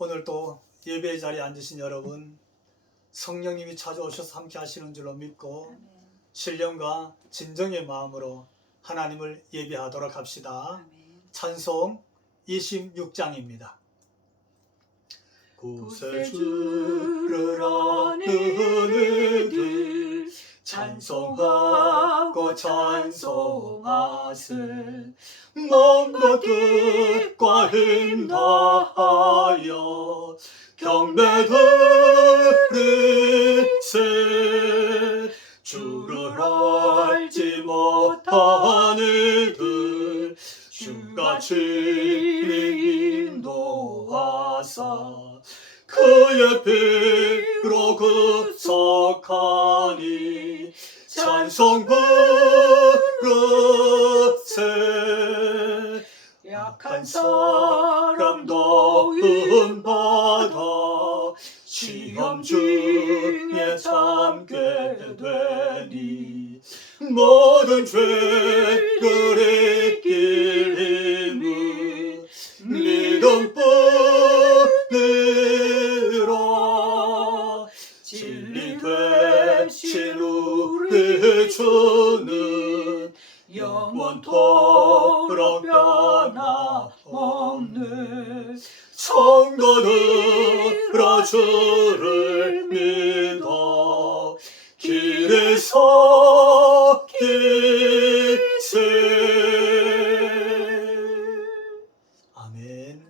오늘 또 예배의 자리에 앉으신 여러분, 성령님이 찾아오셔서 함께 하시는 줄로 믿고 신령과 진정의 마음으로 하나님을 예배하도록 합시다. 찬송 26장입니다. 구세주를 아는 이들 찬송하고 찬송하세. 몸과 뜻과 힘 다하여 경배드리세. 주를 알지 못하는 이들 주가 친히 인도하사 그의 피로 구속하니 찬송 부르세. 약한 사람도 은받아 시험 중에 참게 되니 모든 죄를 이길 힘은 믿음뿐이라. 진리 되신 우리 주는 영원토록 변함없네. 성도들아 주를 믿어 길을 섬기세. 아멘.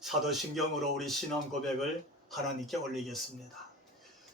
사도신경으로 우리 신앙 고백을 하나님께 올리겠습니다.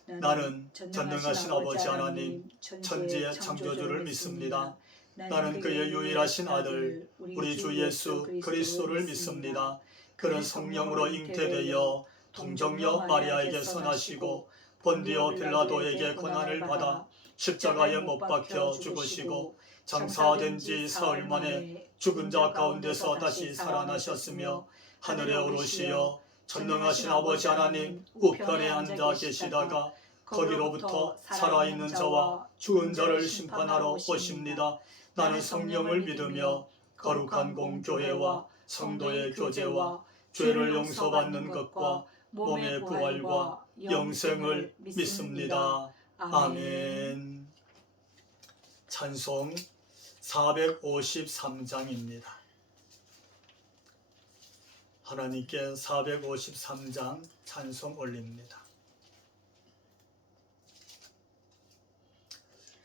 나는 전능하신 아버지 하나님 천지의 창조주를 믿습니다. 나는 그의 유일하신 아들 우리 주 예수 그리스도를 믿습니다. 그는 성령으로 잉태되어 동정녀 마리아에게 선하시고 본디오 빌라도에게 고난을 받아 십자가에 못 박혀 죽으시고 장사된 지 사흘 만에 죽은 자 가운데서 다시 살아나셨으며 하늘에 오르시어 전능하신 아버지 하나님 우편에 앉아 계시다가 거기로부터 살아있는 자와 죽은 자를 심판하러 오십니다. 나는 성령을 믿으며 거룩한 공교회와 성도의 교제와 죄를 용서받는 것과 몸의 부활과 영생을 믿습니다. 아멘. 찬송 453장입니다. 하나님께 453장 찬송 올립니다.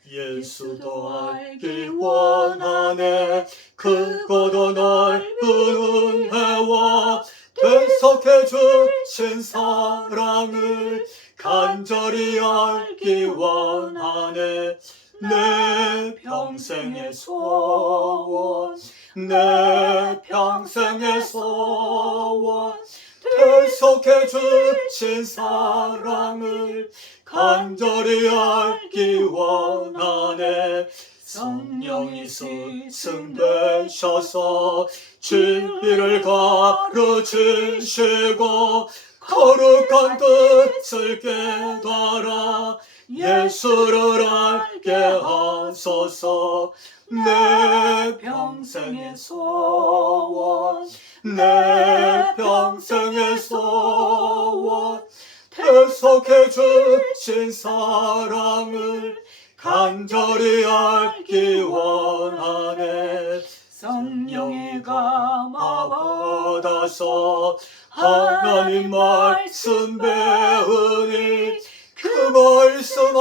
예수도 알기 원하네. 크고도 넓은 은혜와 되석해 주신 사랑을 간절히 알기 원하네. 내 평생의 소원 내 평생의 소원 되석해 주신 사랑을 간절히 알기 원하네. 성령이 스승되셔서 진리를 가르치시고 거룩한 뜻을 깨달아 예수를 알게 하소서. 내 평생의 소원 내 평생의 소원 되석해 주신 사랑을 간절히 알기 원하네. 성령의 감화 받아서 하나님 말씀 배우니 그 말씀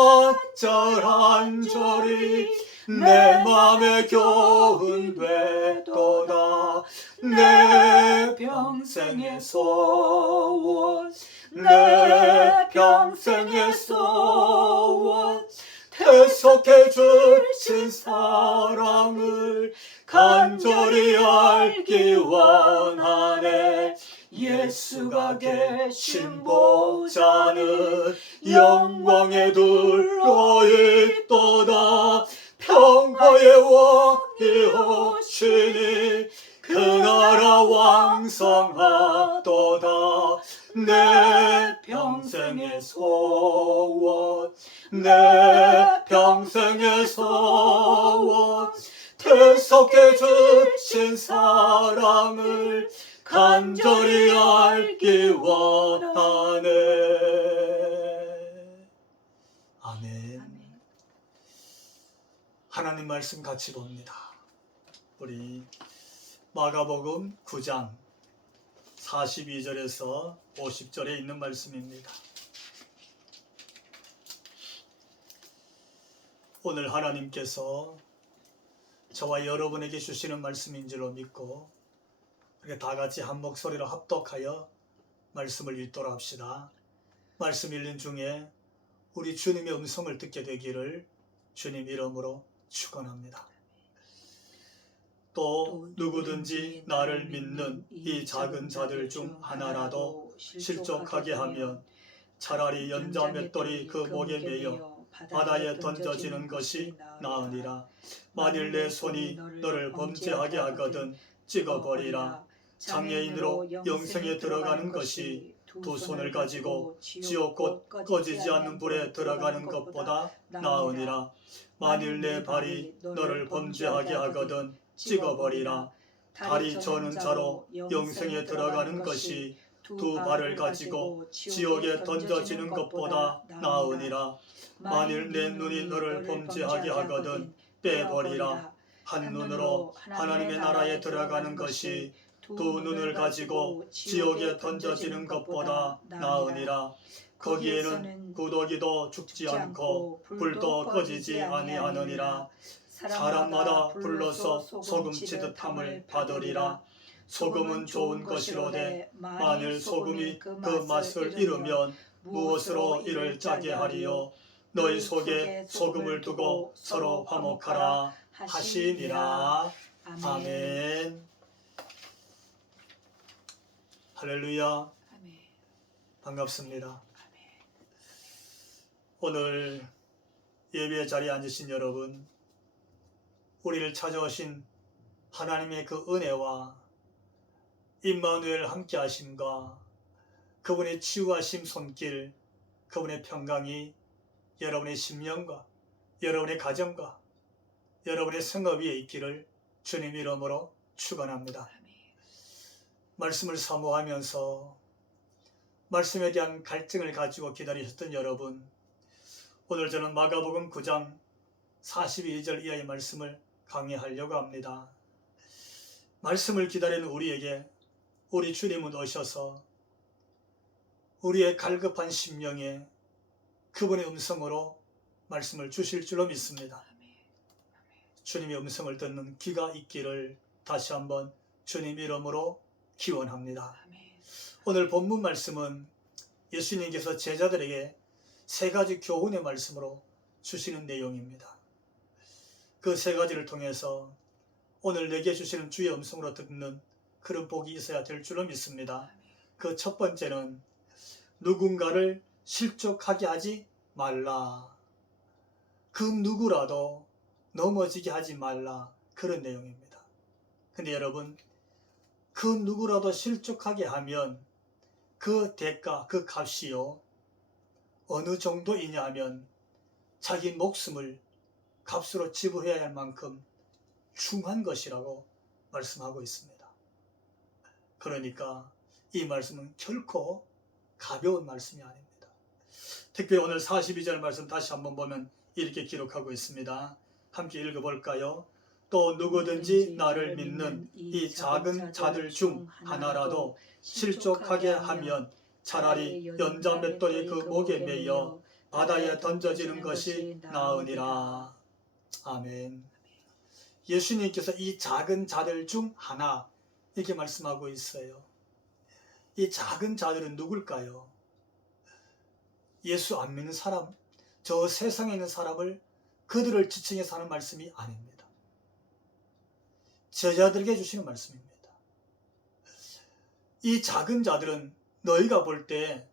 한절한절이 내 맘에 교훈 되도다. 내 평생의 소원 내 평생의 소원 되석해 주신 사랑을 간절히 알기 원하네. 예수가 계신 보좌는 영광에 둘러있도다. 평화의 왕이 오시니 그 나라 왕성하도다. 내 평생의 소원 내 평생의 소원 되석해 주신 사랑을 간절히 알기 원하네. 아멘. 아멘. 하나님 말씀 같이 봅니다. 우리 마가복음 9장 42절에서 50절에 있는 말씀입니다. 오늘 하나님께서 저와 여러분에게 주시는 말씀인 줄로 믿고 우리 다 같이 한 목소리로 합독하여 말씀을 읽도록 합시다. 말씀 읽는 중에 우리 주님의 음성을 듣게 되기를 주님 이름으로 축원합니다. 또 누구든지 나를 믿는 이 작은 자들 중 하나라도 실족하게 하면 차라리 연자 맷돌이 그 목에 매여 바다에 던져지는 것이 나으니라. 만일 내 손이 너를 범죄하게 하거든 찍어버리라. 장애인으로 영생에 들어가는 것이 두 손을 가지고 지옥 곧 꺼지지 않는 불에 들어가는 것보다 나으니라. 만일 내 발이 너를 범죄하게 하거든 찍어버리라. 다리 저는 자로 영생에 들어가는 것이 두 발을 가지고 지옥에 던져지는 것보다 나으니라. 만일 내 눈이 너를 범죄하게 하거든 빼버리라. 한 눈으로 하나님의 나라에 들어가는 것이 두 눈을 가지고 지옥에 던져지는 것보다 나으니라. 거기에는 구더기도 죽지 않고 불도 꺼지지 아니하느니라. 사람마다 불러서 소금치듯함을 받으리라. 소금은 좋은 것이로되 만일 소금이 그 맛을 잃으면 무엇으로 이를 짜게 하리요. 너희 속에 소금을 두고 서로 화목하라 하시니라. 아멘. 할렐루야. 아멘. 반갑습니다. 아멘. 오늘 예배 자리에 앉으신 여러분, 우리를 찾아오신 하나님의 그 은혜와 임마누엘 함께 하심과 그분의 치유하심 손길, 그분의 평강이 여러분의 심령과 여러분의 가정과 여러분의 생업 위에 있기를 주님 이름으로 축원합니다. 말씀을 사모하면서 말씀에 대한 갈증을 가지고 기다리셨던 여러분, 오늘 저는 마가복음 9장 42절 이하의 말씀을 강의하려고 합니다. 말씀을 기다리는 우리에게 우리 주님은 오셔서 우리의 갈급한 심령에 그분의 음성으로 말씀을 주실 줄로 믿습니다. 주님의 음성을 듣는 귀가 있기를 다시 한번 주님 이름으로 기원합니다. 오늘 본문 말씀은 예수님께서 제자들에게 세 가지 교훈의 말씀으로 주시는 내용입니다. 그 세 가지를 통해서 오늘 내게 주시는 주의 음성으로 듣는 그런 복이 있어야 될 줄로 믿습니다. 그 첫 번째는 누군가를 실족하게 하지 말라. 그 누구라도 넘어지게 하지 말라. 그런 내용입니다. 근데 여러분, 그 누구라도 실족하게 하면 그 대가, 그 값이요, 어느 정도이냐 하면 자기 목숨을 값으로 지불해야 할 만큼 중한 것이라고 말씀하고 있습니다. 그러니까 이 말씀은 결코 가벼운 말씀이 아닙니다. 특별히 오늘 42절 말씀 다시 한번 보면 이렇게 기록하고 있습니다. 함께 읽어볼까요? 또 누구든지 나를 믿는 이 작은 자들 중 하나라도 실족하게 하면 차라리 연자 맷돌이 그 목에 매여 바다에 던져지는 것이 나으니라. 아멘. 예수님께서 이 작은 자들 중 하나 이렇게 말씀하고 있어요. 이 작은 자들은 누굴까요? 예수 안 믿는 사람, 저 세상에 있는 사람을 그들을 지칭해서 하는 말씀이 아닙니다. 제자들에게 주시는 말씀입니다. 이 작은 자들은 너희가 볼 때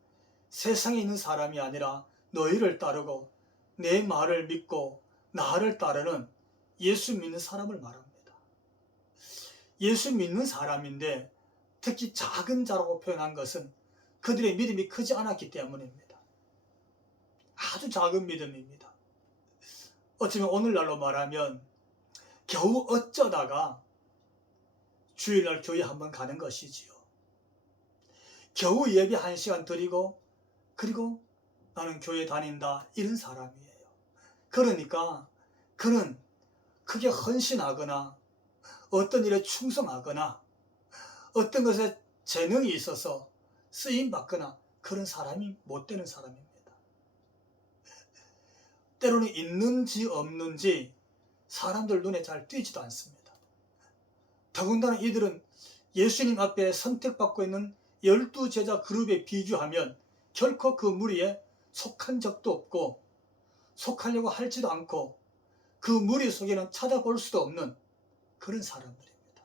세상에 있는 사람이 아니라 너희를 따르고 내 말을 믿고 나를 따르는 예수 믿는 사람을 말합니다. 예수 믿는 사람인데 특히 작은 자라고 표현한 것은 그들의 믿음이 크지 않았기 때문입니다. 아주 작은 믿음입니다. 어쩌면 오늘날로 말하면 겨우 어쩌다가 주일날 교회 한번 가는 것이지요. 겨우 예배 1시간 드리고 그리고 나는 교회 다닌다 이런 사람이에요. 그러니까 그는 크게 헌신하거나 어떤 일에 충성하거나 어떤 것에 재능이 있어서 쓰임받거나 그런 사람이 못 되는 사람입니다. 때로는 있는지 없는지 사람들 눈에 잘 띄지도 않습니다. 더군다나 이들은 예수님 앞에 선택받고 있는 12제자 그룹에 비교하면 결코 그 무리에 속한 적도 없고 속하려고 할지도 않고 그 무리 속에는 찾아볼 수도 없는 그런 사람들입니다.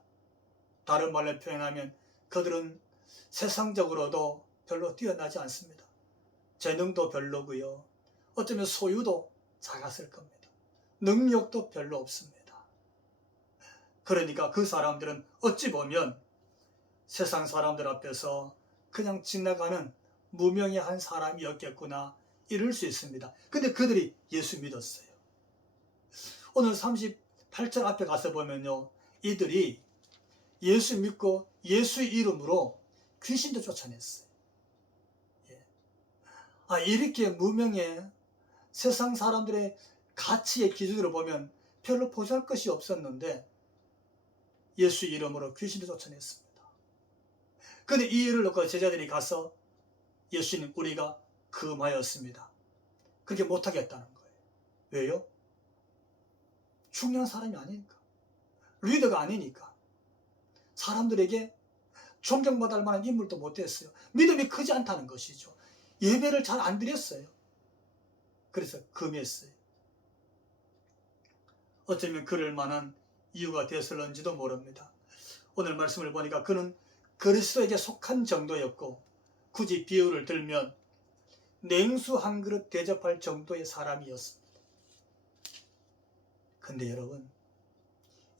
다른 말로 표현하면 그들은 세상적으로도 별로 뛰어나지 않습니다. 재능도 별로고요. 어쩌면 소유도 작았을 겁니다. 능력도 별로 없습니다. 그러니까 그 사람들은 어찌 보면 세상 사람들 앞에서 그냥 지나가는 무명의 사람이었겠구나 이럴 수 있습니다. 근데 그들이 예수 믿었어요. 오늘 38절 앞에 가서 보면요, 이들이 예수 믿고 예수 이름으로 귀신도 쫓아냈어요. 이렇게 무명의 세상 사람들의 가치의 기준으로 보면 별로 보잘것이 없었는데 예수 이름으로 귀신도 쫓아냈습니다. 그런데 이 일을 놓고 제자들이 가서 예수님, 우리가 금하였습니다. 그렇게 못하겠다는 거예요. 왜요? 중요한 사람이 아니니까. 리더가 아니니까. 사람들에게 존경받을 만한 인물도 못했어요. 믿음이 크지 않다는 것이죠. 예배를 잘 안 드렸어요. 그래서 금했어요. 어쩌면 그럴 만한 이유가 됐을런지도 모릅니다. 오늘 말씀을 보니까 그는 그리스도에게 속한 정도였고, 굳이 비유를 들면 냉수 한 그릇 대접할 정도의 사람이었습니다. 근데 여러분,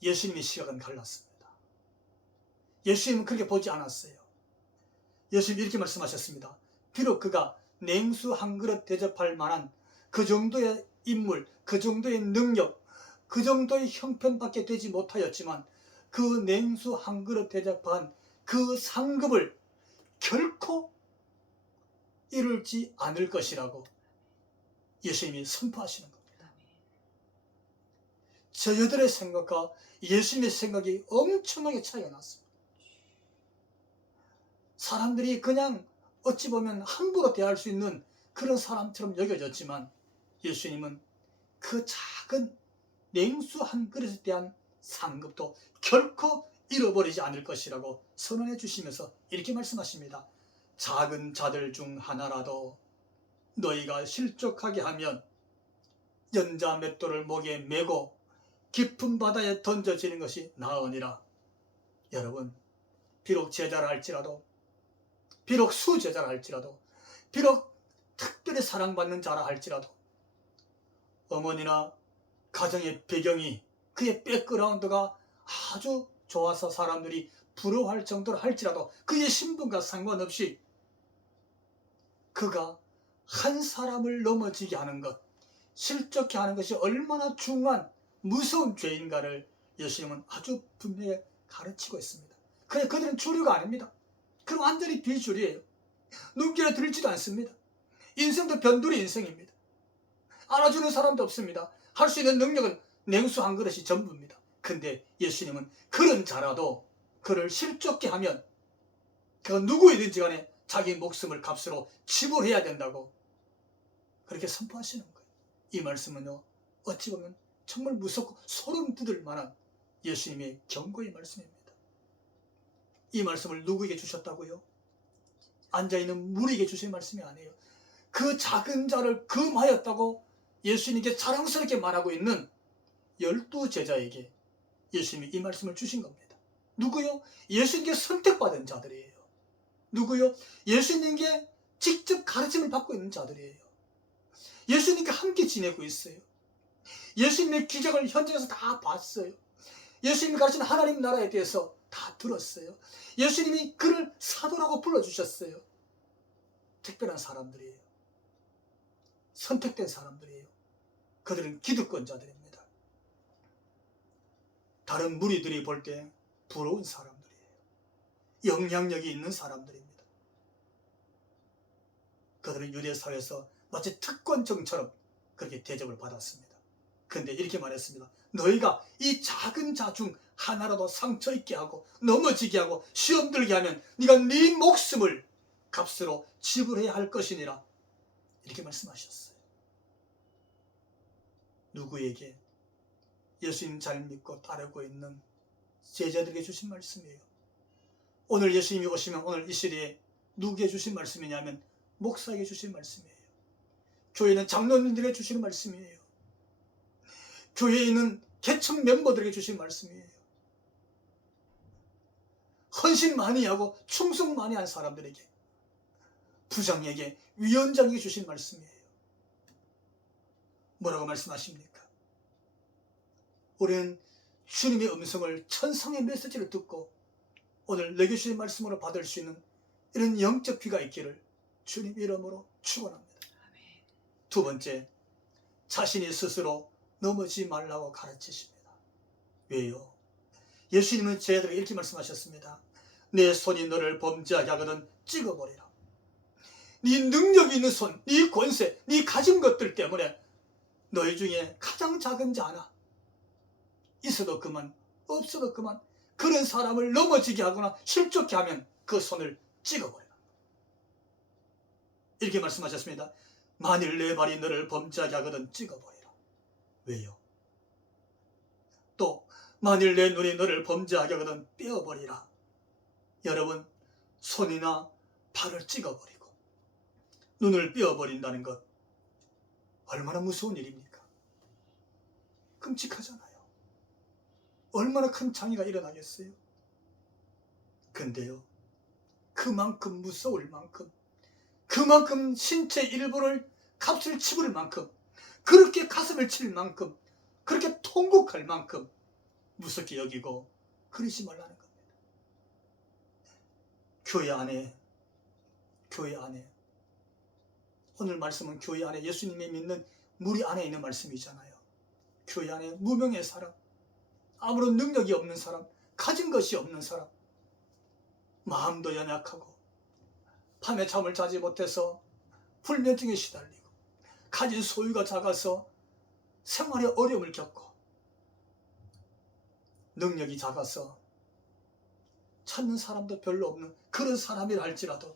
예수님의 시각은 달랐습니다. 예수님은 그렇게 보지 않았어요. 예수님이 이렇게 말씀하셨습니다. 비록 그가 냉수 한 그릇 대접할 만한 그 정도의 인물, 그 정도의 능력, 그 정도의 형편밖에 되지 못하였지만 그 냉수 한 그릇 대접한 그 상급을 결코 이룰지 않을 것이라고 예수님이 선포하시는 겁니다. 저희들의 생각과 예수님의 생각이 엄청나게 차이가 났습니다. 사람들이 그냥 어찌 보면 함부로 대할 수 있는 그런 사람처럼 여겨졌지만 예수님은 그 작은 냉수 한 그릇에 대한 상급도 결코 잃어버리지 않을 것이라고 선언해 주시면서 이렇게 말씀하십니다. 작은 자들 중 하나라도 너희가 실족하게 하면 연자 맷돌을 목에 메고 깊은 바다에 던져지는 것이 나으니라. 여러분, 비록 제자라 할지라도, 비록 수제자라 할지라도, 비록 특별히 사랑받는 자라 할지라도, 어머니나 가정의 배경이, 그의 백그라운드가 아주 좋아서 사람들이 부러워할 정도로 할지라도 그의 신분과 상관없이 그가 한 사람을 넘어지게 하는 것, 실족케 하는 것이 얼마나 중요한 무서운 죄인가를 예수님은 아주 분명히 가르치고 있습니다. 그래, 그들은 주류가 아닙니다. 그럼 완전히 비주류예요. 눈길에 들지도 않습니다. 인생도 변두리 인생입니다. 알아주는 사람도 없습니다. 할 수 있는 능력은 냉수 한 그릇이 전부입니다. 근데 예수님은 그런 자라도 그를 실족케 하면 그 누구이든지 간에 자기 목숨을 값으로 지불해야 된다고 그렇게 선포하시는 거예요. 이 말씀은요, 어찌 보면 정말 무섭고 소름 돋을 만한 예수님의 경고의 말씀입니다. 이 말씀을 누구에게 주셨다고요? 앉아있는 무리에게 주신 말씀이 아니에요. 그 작은 자를 금하였다고 예수님께 자랑스럽게 말하고 있는 12제자에게 예수님이 이 말씀을 주신 겁니다. 누구요? 예수님께 선택받은 자들이에요. 누구요? 예수님께 직접 가르침을 받고 있는 자들이에요. 예수님과 함께 지내고 있어요. 예수님의 기적을 현장에서 다 봤어요. 예수님이 가르치는 하나님 나라에 대해서 다 들었어요. 예수님이 그를 사도라고 불러주셨어요. 특별한 사람들이에요. 선택된 사람들이에요. 그들은 기득권자들입니다. 다른 무리들이 볼 때 부러운 사람들이에요. 영향력이 있는 사람들입니다. 그들은 유대 사회에서 마치 특권층처럼 그렇게 대접을 받았습니다. 그런데 이렇게 말했습니다. 너희가 이 작은 자 중 하나라도 상처 있게 하고 넘어지게 하고 시험 들게 하면 네가 네 목숨을 값으로 지불해야 할 것이니라. 이렇게 말씀하셨어요. 누구에게? 예수님 잘 믿고 따르고 있는 제자들에게 주신 말씀이에요. 오늘 예수님이 오시면 오늘 이 시대에 누구에게 주신 말씀이냐면 목사에게 주신 말씀이에요. 교회는 장로님들에게 주시는 말씀이에요. 교회에 있는 개척 멤버들에게 주신 말씀이에요. 헌신 많이 하고 충성 많이 한 사람들에게, 부장에게, 위원장에게 주신 말씀이에요. 뭐라고 말씀하십니까? 우리는 주님의 음성을, 천상의 메시지를 듣고 오늘 내게 주신 말씀으로 받을 수 있는 이런 영적 귀가 있기를 주님 이름으로 축원합니다. 두 번째, 자신이 스스로 넘어지지 말라고 가르치십니다. 왜요? 예수님은 제자들에게 이렇게 말씀하셨습니다. 내 손이 너를 범죄하게 하거든 찍어버리라. 네 능력이 있는 손, 네 권세, 네 가진 것들 때문에 너희 중에 가장 작은 자 하나 있어도 그만, 없어도 그만, 그런 사람을 넘어지게 하거나 실족케 하면 그 손을 찍어버리라. 이렇게 말씀하셨습니다. 만일 내 발이 너를 범죄하게 하거든 찍어버리라. 왜요? 또 만일 내 눈이 너를 범죄하게 하거든 떼어버리라. 여러분, 손이나 발을 찍어버리고 눈을 떼어버린다는 것 얼마나 무서운 일입니까? 끔찍하잖아요. 얼마나 큰 장애가 일어나겠어요? 근데요, 그만큼 무서울 만큼, 그만큼 신체 일부를 값을 치부릴 만큼, 그렇게 가슴을 칠 만큼, 그렇게 통곡할 만큼 무섭게 여기고 그러지 말라는 겁니다. 교회 안에 오늘 말씀은 교회 안에 예수님이 믿는 무리 안에 있는 말씀이잖아요. 교회 안에 무명의 사람, 아무런 능력이 없는 사람, 가진 것이 없는 사람, 마음도 연약하고 밤에 잠을 자지 못해서 불면증에 시달리고 가진 소유가 작아서 생활에 어려움을 겪고 능력이 작아서 찾는 사람도 별로 없는 그런 사람이라 할지라도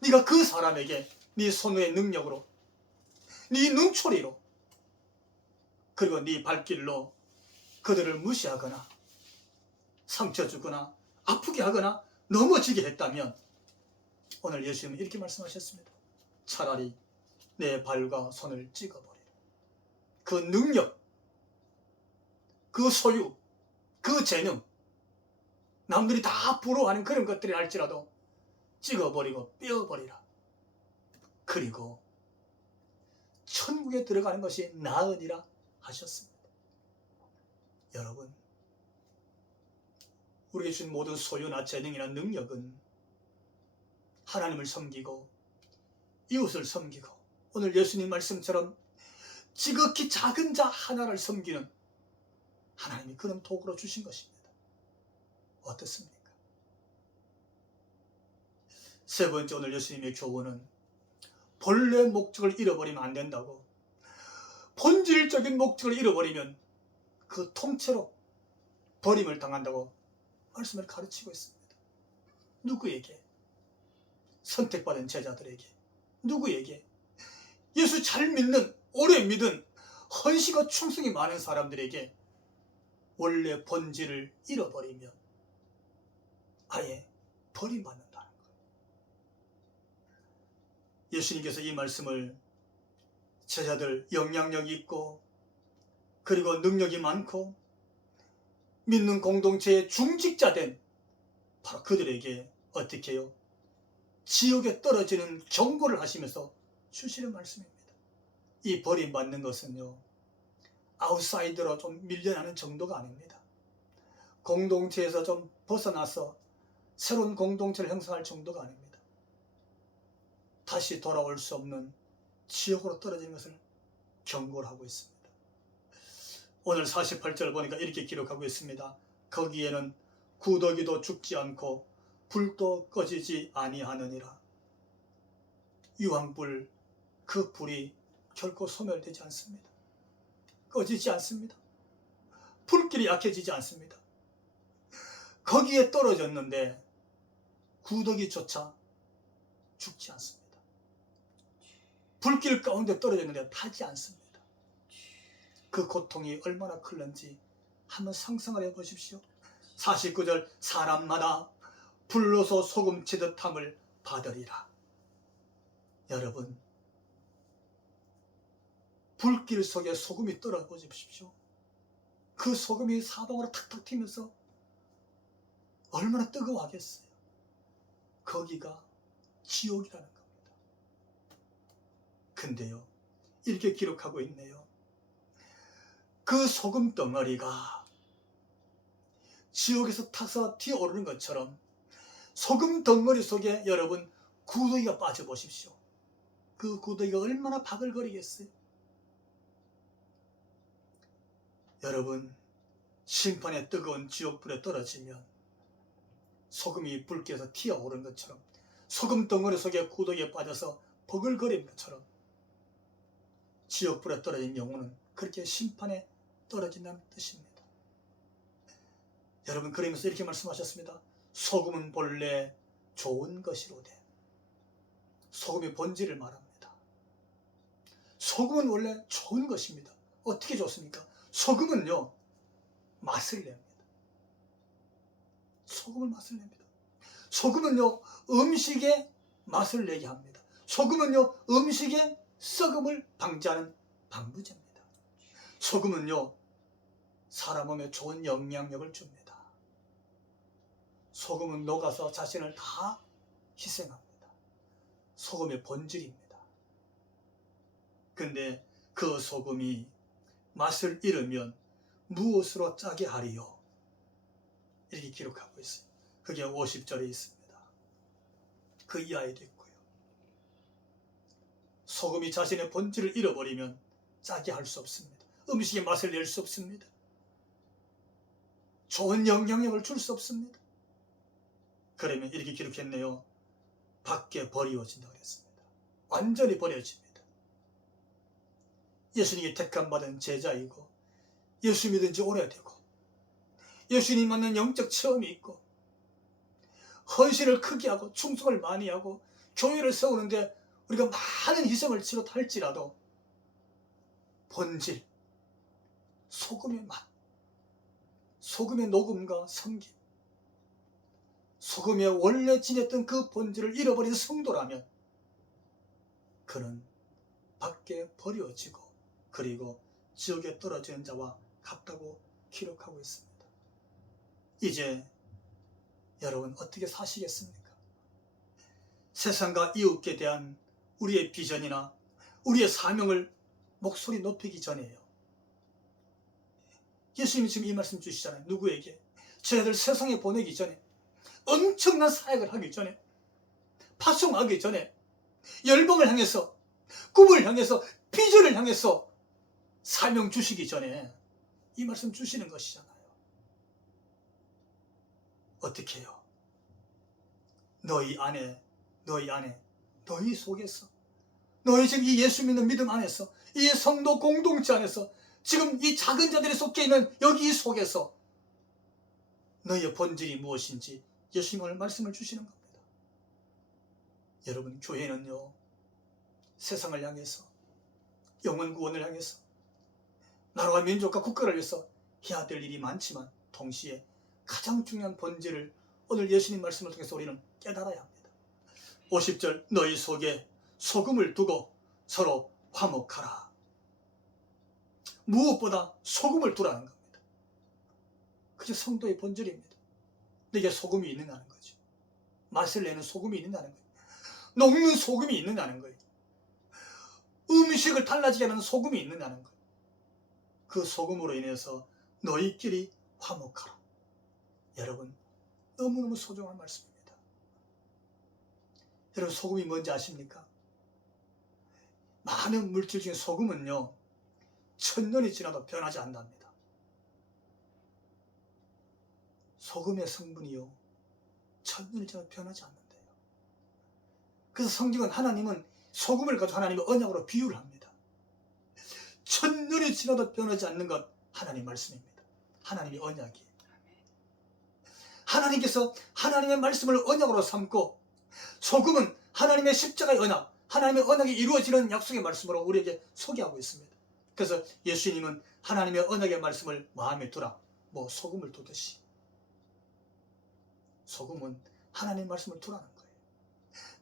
네가 그 사람에게 네 손의 능력으로, 네 눈초리로, 그리고 네 발길로 그들을 무시하거나 상처 주거나 아프게 하거나 넘어지게 했다면 오늘 예수님은 이렇게 말씀하셨습니다. 차라리 내 발과 손을 찍어버리라. 그 능력, 그 소유, 그 재능, 남들이 다 부러워하는 그런 것들이 할지라도 찍어버리고 떼어버리라. 그리고 천국에 들어가는 것이 나으니라 하셨습니다. 여러분, 우리에게 주신 모든 소유나 재능이나 능력은 하나님을 섬기고 이웃을 섬기고 오늘 예수님 말씀처럼 지극히 작은 자 하나를 섬기는 하나님이 그런 도구로 주신 것입니다. 어떻습니까? 세 번째, 오늘 예수님의 교훈은 본래 목적을 잃어버리면 안 된다고, 본질적인 목적을 잃어버리면 그 통째로 버림을 당한다고 말씀을 가르치고 있습니다. 누구에게? 선택받은 제자들에게. 누구에게? 예수 잘 믿는, 오래 믿은, 헌신과 충성이 많은 사람들에게 원래 본질을 잃어버리면 아예 버림받는다는 거예요. 예수님께서 이 말씀을 제자들 영향력 있고 그리고 능력이 많고 믿는 공동체의 중직자된 바로 그들에게 어떻게 해요? 지옥에 떨어지는 경고를 하시면서 주시는 말씀입니다. 이 버림받는 것은요, 아웃사이더로 좀 밀려나는 정도가 아닙니다. 공동체에서 좀 벗어나서 새로운 공동체를 형성할 정도가 아닙니다. 다시 돌아올 수 없는 지옥으로 떨어지는 것을 경고를 하고 있습니다. 오늘 48절 보니까 이렇게 기록하고 있습니다. 거기에는 구더기도 죽지 않고 불도 꺼지지 아니하느니라. 유황불, 그 불이 결코 소멸되지 않습니다. 꺼지지 않습니다. 불길이 약해지지 않습니다. 거기에 떨어졌는데 구더기조차 죽지 않습니다. 불길 가운데 떨어졌는데 타지 않습니다. 그 고통이 얼마나 클는지 한번 상상을 해보십시오. 49절 사람마다 불로서 소금 치듯 함을 받으리라. 여러분, 불길 속에 소금이 떨어 보십시오. 그 소금이 사방으로 탁탁 튀면서 얼마나 뜨거워하겠어요. 거기가 지옥이라는 겁니다. 근데요, 이렇게 기록하고 있네요. 그 소금 덩어리가 지옥에서 타서 튀어오르는 것처럼 소금 덩어리 속에 여러분 구더기가 빠져보십시오. 그 구더기가 얼마나 바글거리겠어요. 여러분, 심판의 뜨거운 지옥불에 떨어지면 소금이 불길에서 튀어오르는 것처럼 소금 덩어리 속에 구더기에 빠져서 버글거리는 것처럼 지옥불에 떨어진 영혼은 그렇게 심판에 떨어진다는 뜻입니다. 여러분, 그러면서 이렇게 말씀하셨습니다. 소금은 본래 좋은 것이로되. 소금의 본질을 말합니다. 소금은 원래 좋은 것입니다. 어떻게 좋습니까? 소금은요, 맛을 냅니다. 소금은 맛을 냅니다. 소금은요, 음식에 맛을 내게 합니다. 소금은요, 음식의 썩음을 방지하는 방부제입니다. 소금은요, 사람 몸에 좋은 영향력을 줍니다. 소금은 녹아서 자신을 다 희생합니다. 소금의 본질입니다. 근데 그 소금이 맛을 잃으면 무엇으로 짜게 하리요? 이렇게 기록하고 있어요. 그게 50절에 있습니다. 그 이하에도 있고요. 소금이 자신의 본질을 잃어버리면 짜게 할 수 없습니다. 음식에 맛을 낼 수 없습니다. 좋은 영향력을 줄 수 없습니다. 그러면 이렇게 기록했네요. 밖에 버리워진다고 그랬습니다. 완전히 버려집니다. 예수님이 택함받은 제자이고 예수 믿은 지 오래되고 예수님 만난 영적 체험이 있고 헌신을 크게 하고 충성을 많이 하고 교회를 세우는데 우리가 많은 희생을 치렀다 할지라도 본질, 소금의 맛, 소금의 녹음과 섬김, 소금에 원래 지녔던 그 본질을 잃어버린 성도라면 그는 밖에 버려지고 그리고 지옥에 떨어지는 자와 같다고 기록하고 있습니다. 이제 여러분 어떻게 사시겠습니까? 세상과 이웃에 대한 우리의 비전이나 우리의 사명을 목소리 높이기 전에요. 예수님이 지금 이 말씀 주시잖아요. 누구에게? 저희들 세상에 보내기 전에, 엄청난 사역을 하기 전에, 파송하기 전에, 열방을 향해서, 꿈을 향해서, 비전을 향해서 사명 주시기 전에 이 말씀 주시는 것이잖아요. 어떻게 해요? 너희 안에, 너희 속에서, 너희 지금 이 예수 믿는 믿음 안에서, 이 성도 공동체 안에서, 지금 이 작은 자들이 속해 있는 여기 속에서 너희의 본질이 무엇인지 예수님 오늘 말씀을 주시는 겁니다. 여러분, 교회는요, 세상을 향해서, 영혼 구원을 향해서, 나라와 민족과 국가를 위해서 해야 될 일이 많지만 동시에 가장 중요한 본질을 오늘 예수님 말씀을 통해서 우리는 깨달아야 합니다. 50절 너희 속에 소금을 두고 서로 화목하라. 무엇보다 소금을 두라는 겁니다. 그게 성도의 본질입니다. 내게 소금이 있느냐는 거죠. 맛을 내는 소금이 있느냐는 거예요. 녹는 소금이 있느냐는 거예요. 음식을 달라지게 하는 소금이 있느냐는 거예요. 그 소금으로 인해서 너희끼리 화목하라. 여러분, 너무너무 소중한 말씀입니다. 여러분, 소금이 뭔지 아십니까? 많은 물질 중에 소금은요, 1000년이 지나도 변하지 않답니다. 소금의 성분이요, 1000년이 지나도 변하지 않는데요. 그래서 성경은 하나님은 소금을 가지고 하나님의 언약으로 비유를 합니다. 천년이 지나도 변하지 않는 것 하나님의 말씀입니다. 하나님의 언약이에요. 하나님께서 하나님의 말씀을 언약으로 삼고 소금은 하나님의 십자가의 언약, 하나님의 언약이 이루어지는 약속의 말씀으로 우리에게 소개하고 있습니다. 그래서 예수님은 하나님의 언약의 말씀을 마음에 두라, 뭐 소금을 두듯이. 소금은 하나님의 말씀을 두라는 거예요.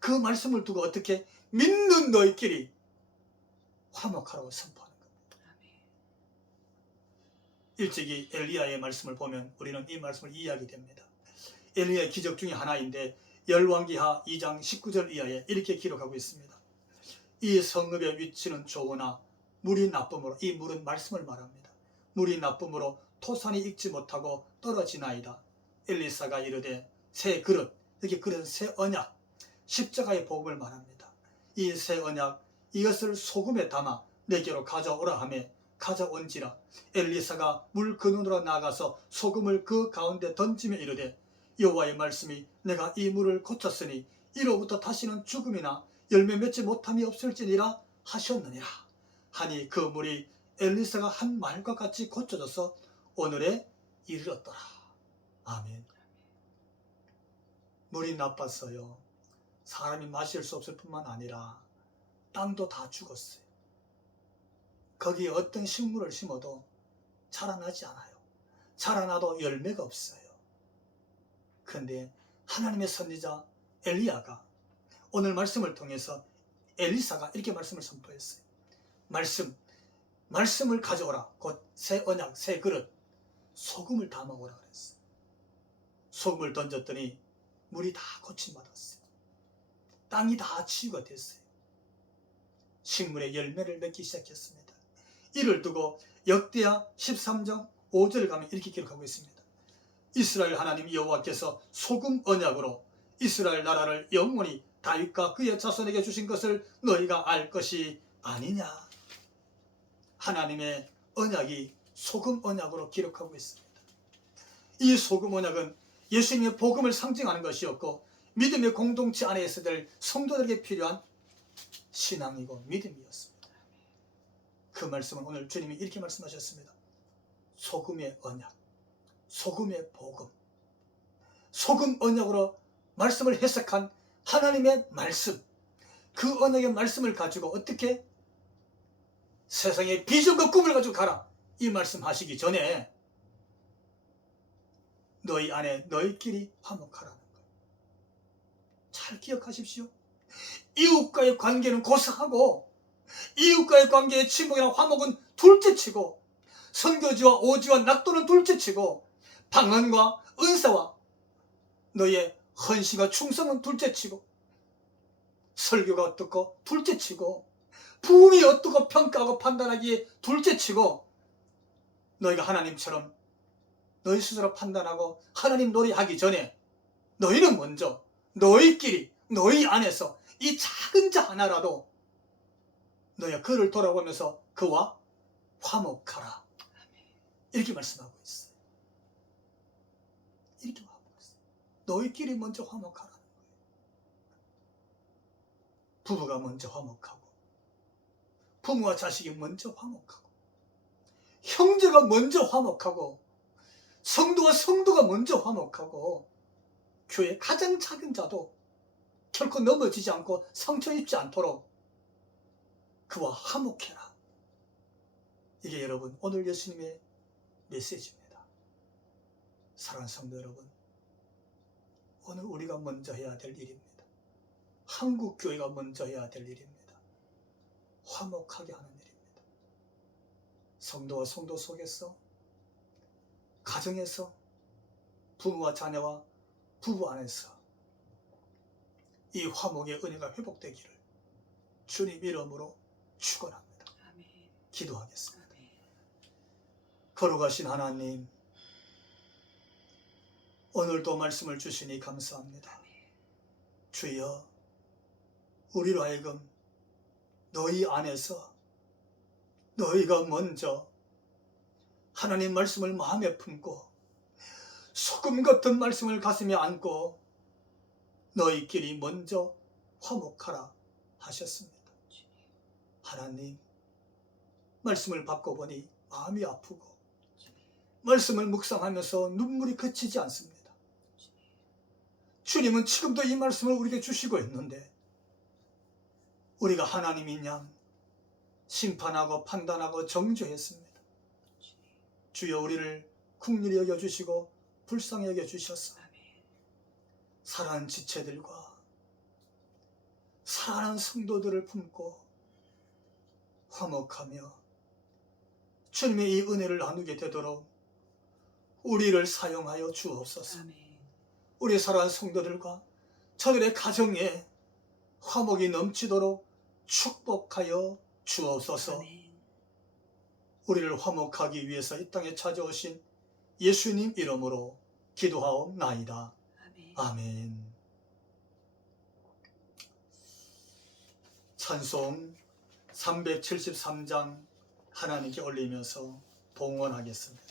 그 말씀을 두고 어떻게 믿는 너희끼리 화목하라고 선포하는 겁니다. 일찍이 엘리야의 말씀을 보면 우리는 이 말씀을 이해하게 됩니다. 엘리야의 기적 중에 하나인데 열왕기하 2장 19절 이하에 이렇게 기록하고 있습니다. 이 성읍의 위치는 좋으나 물이 나쁨으로, 이 물은 말씀을 말합니다. 물이 나쁨으로 토산이 익지 못하고 떨어지나이다. 엘리사가 이르되 새 그릇, 여기 그릇은 새 언약, 십자가의 복음을 말합니다. 이 새 언약, 이것을 소금에 담아 내게로 가져오라 하매 가져온지라. 엘리사가 물 근원으로 나가서 소금을 그 가운데 던지며 이르되 여호와의 말씀이 내가 이 물을 고쳤으니 이로부터 다시는 죽음이나 열매 맺지 못함이 없을지니라 하셨느니라 하니 그 물이 엘리사가 한 말과 같이 고쳐져서 오늘에 이르렀더라. 아멘. 물이 나빴어요. 사람이 마실 수 없을 뿐만 아니라 땅도 다 죽었어요. 거기에 어떤 식물을 심어도 자라나지 않아요. 자라나도 열매가 없어요. 그런데 하나님의 선지자 엘리야가 오늘 말씀을 통해서 엘리사가 이렇게 말씀을 선포했어요. 말씀을 가져오라. 곧 새 언약, 새 그릇, 소금을 담아오라 그랬어요. 소금을 던졌더니 물이 다 고침받았어요. 땅이 다 치유가 됐어요. 식물의 열매를 맺기 시작했습니다. 이를 두고 역대하 13장 5절을 가면 이렇게 기록하고 있습니다. 이스라엘 하나님 여호와께서 소금 언약으로 이스라엘 나라를 영원히 다윗과 그의 자손에게 주신 것을 너희가 알 것이 아니냐. 하나님의 언약이 소금 언약으로 기록하고 있습니다. 이 소금 언약은 예수님의 복음을 상징하는 것이었고 믿음의 공동체 안에 있어야 될 성도들에게 필요한 신앙이고 믿음이었습니다. 그 말씀은 오늘 주님이 이렇게 말씀하셨습니다. 소금의 언약, 소금의 복음, 소금 언약으로 말씀을 해석한 하나님의 말씀, 그 언약의 말씀을 가지고 어떻게 세상의 비전과 꿈을 가지고 가라, 이 말씀하시기 전에 너희 안에 너희끼리 화목하라는 거예요. 잘 기억하십시오. 이웃과의 관계는 고사하고 이웃과의 관계의 친목이나 화목은 둘째치고 선교지와 오지와 낙도는 둘째치고 방언과 은사와 너의 헌신과 충성은 둘째치고 설교가 어떻고 둘째치고 부흥이 어떻고 평가하고 판단하기에 둘째치고 너희가 하나님처럼 너희 스스로 판단하고 하나님 노래하기 전에 너희는 먼저 너희끼리 너희 안에서 이 작은 자 하나라도 너희가 그를 돌아보면서 그와 화목하라. 이렇게 말씀하고 있어요. 이렇게 하고 있어요. 너희끼리 먼저 화목하라는 거예요. 부부가 먼저 화목하고 부모와 자식이 먼저 화목하고 형제가 먼저 화목하고 성도와 성도가 먼저 화목하고 교회 가장 작은 자도 결코 넘어지지 않고 상처 입지 않도록 그와 화목해라. 이게 여러분 오늘 예수님의 메시지입니다. 사랑하는 성도 여러분, 오늘 우리가 먼저 해야 될 일입니다. 한국 교회가 먼저 해야 될 일입니다. 화목하게 하는 일입니다. 성도와 성도 속에서, 가정에서, 부모와 자녀와 부부 안에서 이 화목의 은혜가 회복되기를 주님 이름으로 축원합니다. 아멘. 기도하겠습니다. 아멘. 거룩하신 하나님, 오늘도 말씀을 주시니 감사합니다. 주여, 우리로 하여금 너희 안에서 너희가 먼저 하나님 말씀을 마음에 품고 소금 같은 말씀을 가슴에 안고 너희끼리 먼저 화목하라 하셨습니다. 하나님, 말씀을 바꿔보니 마음이 아프고 말씀을 묵상하면서 눈물이 그치지 않습니다. 주님은 지금도 이 말씀을 우리에게 주시고 있는데 우리가 하나님인 양 심판하고 판단하고 정죄했습니다. 주여 우리를 긍휼히 여겨주시고 불쌍히 여겨주셔서 사랑하는 지체들과 사랑하는 성도들을 품고 화목하며 주님의 이 은혜를 나누게 되도록 우리를 사용하여 주옵소서. 우리 사랑하는 성도들과 저들의 가정에 화목이 넘치도록 축복하여 주옵소서. 우리를 화목하기 위해서 이 땅에 찾아오신 예수님 이름으로 기도하옵나이다. 아멘. 찬송 373장 하나님께 올리면서 봉헌하겠습니다.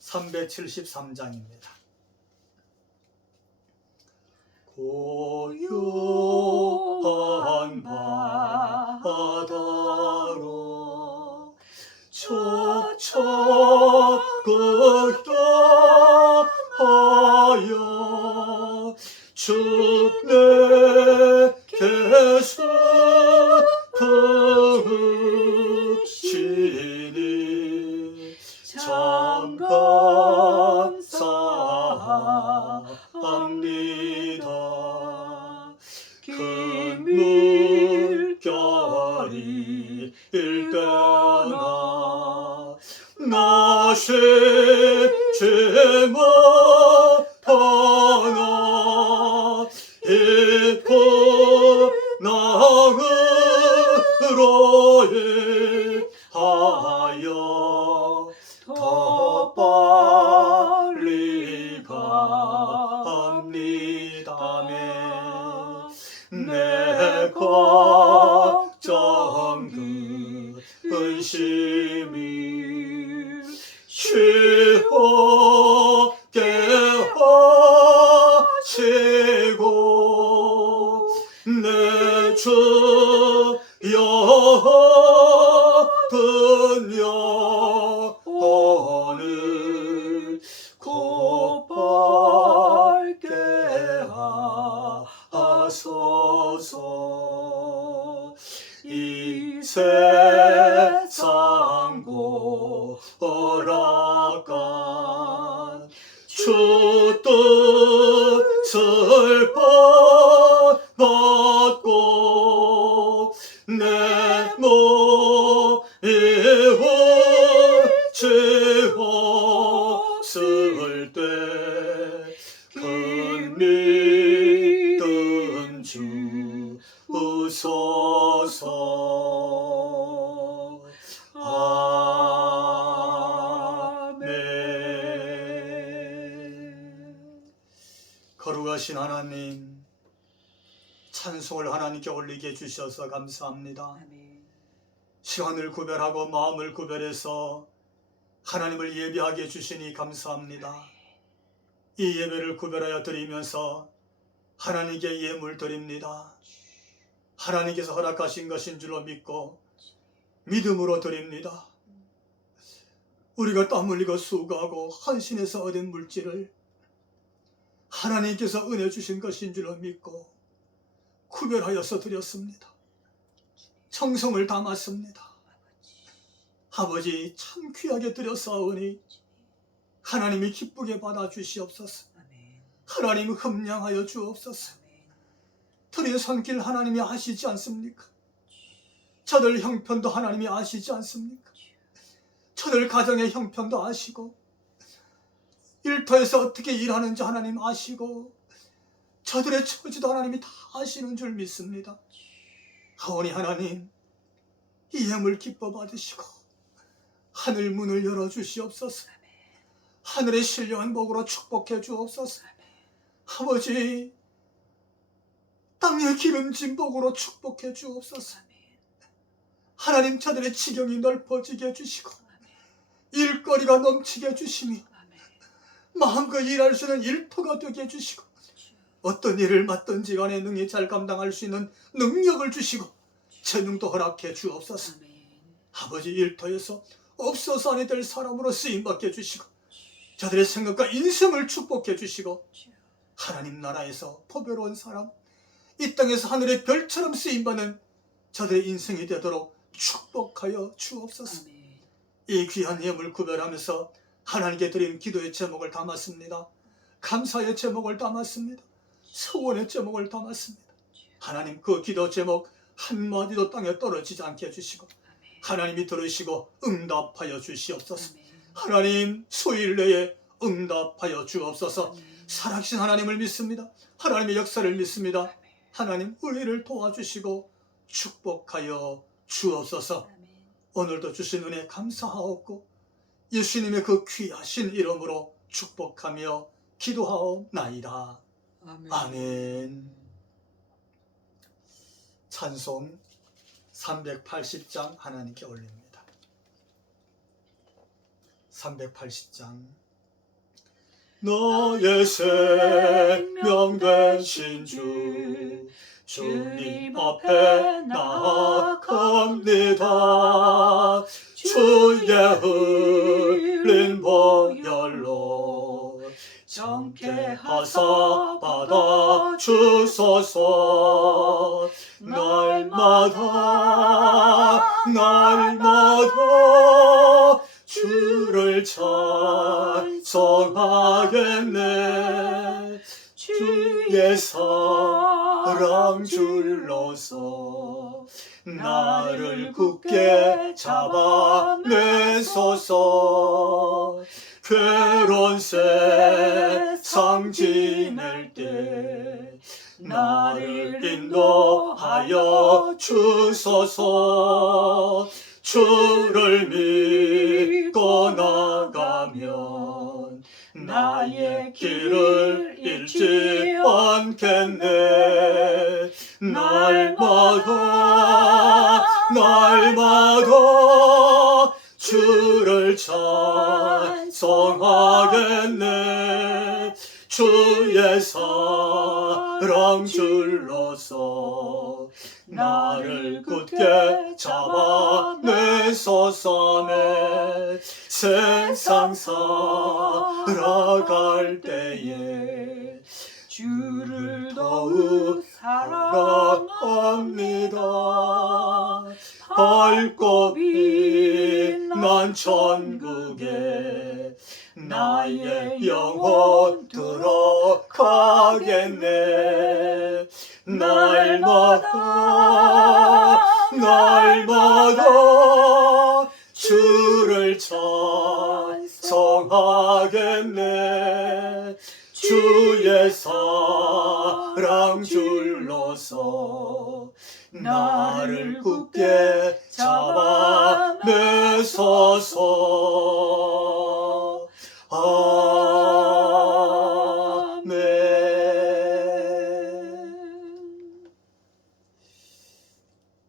(373장입니다) 고요한 바다로 하여 주께서 부으시니 참 감사합니다. 큰 물결이 일 때나 나 쉬지 못하나 잊고 나으로 하여 더 빨리 갑니다. 내 걱정 그 근심이 쉬게 하시고 내 주 영은 영혼을 곧바르게 하소서. 이 세상 고락한 주 뜻을 받고 내 몸이 지었을 때 큰 믿음 주소서. 아멘. 거룩하신 하나님, 찬송을 하나님께 올리게 해주셔서 감사합니다. 시간을 구별하고 마음을 구별해서 하나님을 예배하게 해주시니 감사합니다. 이 예배를 구별하여 드리면서 하나님께 예물 드립니다. 하나님께서 허락하신 것인 줄로 믿고 믿음으로 드립니다. 우리가 땀 흘리고 수고하고 헌신해서 얻은 물질을 하나님께서 은혜 주신 것인 줄로 믿고 구별하여서 드렸습니다. 정성을 담았습니다. 아버지, 참 귀하게 드렸사오니 하나님이 기쁘게 받아주시옵소서. 하나님 흠량하여 주옵소서. 드린 손길 하나님이 아시지 않습니까? 저들 형편도 하나님이 아시지 않습니까? 저들 가정의 형편도 아시고 일터에서 어떻게 일하는지 하나님 아시고 저들의 처지도 하나님이 다 아시는 줄 믿습니다. 하오니 하나님, 이 예물 기뻐 받으시고 하늘 문을 열어주시옵소서. 하늘의 신령한 복으로 축복해 주옵소서. 아버지, 땅의 기름진 복으로 축복해 주옵소서. 하나님, 저들의 지경이 넓어지게 해주시고 일거리가 넘치게 해주시며 마음껏 일할 수 있는 일터가 되게 해주시고, 어떤 일을 맡든지 간에 능히 잘 감당할 수 있는 능력을 주시고 재능도 허락해 주옵소서. 아버지, 일터에서 없어서 아니 될 사람으로 쓰임받게 해주시고 저들의 생각과 인생을 축복해 주시고, 하나님 나라에서 포배로운 사람, 이 땅에서 하늘의 별처럼 쓰임받는 저들의 인생이 되도록 축복하여 주옵소서. 이 귀한 예물 구별하면서 하나님께 드린 기도의 제목을 담았습니다. 감사의 제목을 담았습니다. 소원의 제목을 담았습니다. 하나님, 그 기도 제목 한마디도 땅에 떨어지지 않게 해주시고 하나님이 들으시고 응답하여 주시옵소서. 하나님, 수일 내에 응답하여 주옵소서. 살아계신 하나님을 믿습니다. 하나님의 역사를 믿습니다. 하나님, 우리를 도와주시고 축복하여 주옵소서. 오늘도 주신 은혜 감사하옵고 예수님의 그 귀하신 이름으로 축복하며 기도하옵나이다. 아멘. 찬송 380장 하나님께 올립니다. 380장. 너의 생명 되신 주, 주님 앞에 나아갑니다. 주의 흘린 보혈로 정케하사 받아 주소서. 날마다 주를 찬송하겠네. 주의 사랑 줄로서 나를 굳게 잡아내소서. 괴로운 세상 지낼 때 나를 인도하여 주소서. 주를 믿고 나가면 나의 길을 잃지 않겠네. 날마다 주를 찬송하겠네. 주의 사랑 줄로서 나를 굳게 잡아내소서. 내 세상 살아갈 때에 주를 더욱 사랑합니다. 밝고 빛난 천국에 나의 영혼 들어가겠네. 날마다 주를 찬송하겠네. 주의 사랑 줄로서 나를 굳게 잡아내소서. 아멘.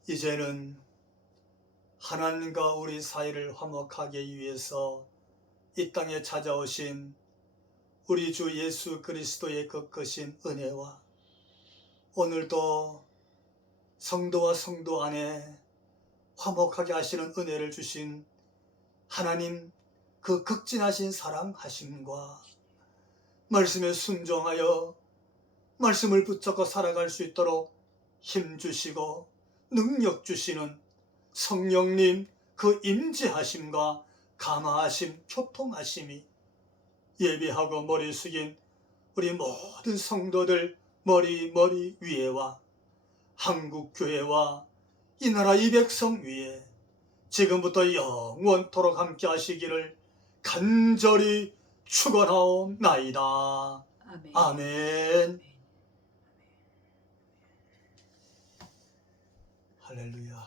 이제는 하나님과 우리 사이를 화목하게 위해서 이 땅에 찾아오신 우리 주 예수 그리스도의 그 크신 은혜와 오늘도 성도와 성도 안에 화목하게 하시는 은혜를 주신 하나님 그 극진하신 사랑하심과 말씀에 순종하여 말씀을 붙잡고 살아갈 수 있도록 힘 주시고 능력 주시는 성령님 그 임재하심과 감화하심, 교통하심이 예배하고 머리 숙인 우리 모든 성도들 머리 위에와 한국교회와 이 나라 이 백성 위에 지금부터 영원토록 함께 하시기를 간절히 축원하옵나이다. 아멘. 아멘. 할렐루야.